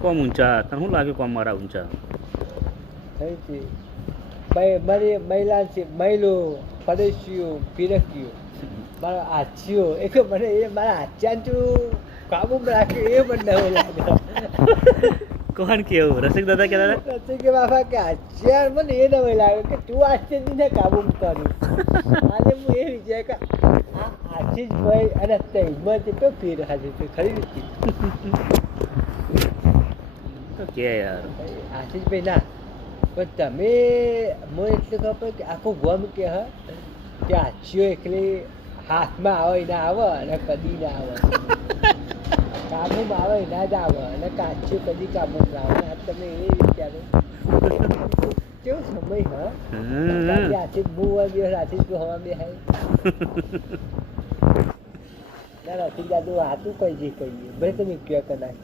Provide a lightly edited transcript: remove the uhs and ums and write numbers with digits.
કોમ ઊંચા તને શું લાગે કોમ મારા ઊંચા અહીંથી મારી મહિલા છે મહિલો પડોશીઓ પીરકીઓ મારા આચીઓ એ તો મને એ મારા આચ્યાન તું કાબુમાં રાખે એ મને નવો લાગે કોણ કેવું રસિક દાદા કહેતા હતા પછી કે બાપા કે આચ્યાન મને એ નવો લાગે કે તું આશ્ચર્યને કાબુમાં કર્યું અને હું એ વિચાર કે આ આશીષ ભાઈ અને તૈમાં કેટલો ફેર હાજર છે ખરી રીતે તો કે યાર આશીષભાઈ ના પણ તમે મને એટલું ખબર કે આખું ગમ કે હ કે આચીઓ એકલી હાથમાં આવે ના આવે અને કદી ના આવે કાબુમાં આવે ના જ આવે અને કાચીઓ કદી કાબુમાં ના આવે આ તમે એ વિચારો કેવો સમય હા આશીષ બહુ દિવસ આશીષ હવા બે હાય ના રસિક દાદુ હાથું કઈ જે કહીએ ભલે તમે કયો કદાચ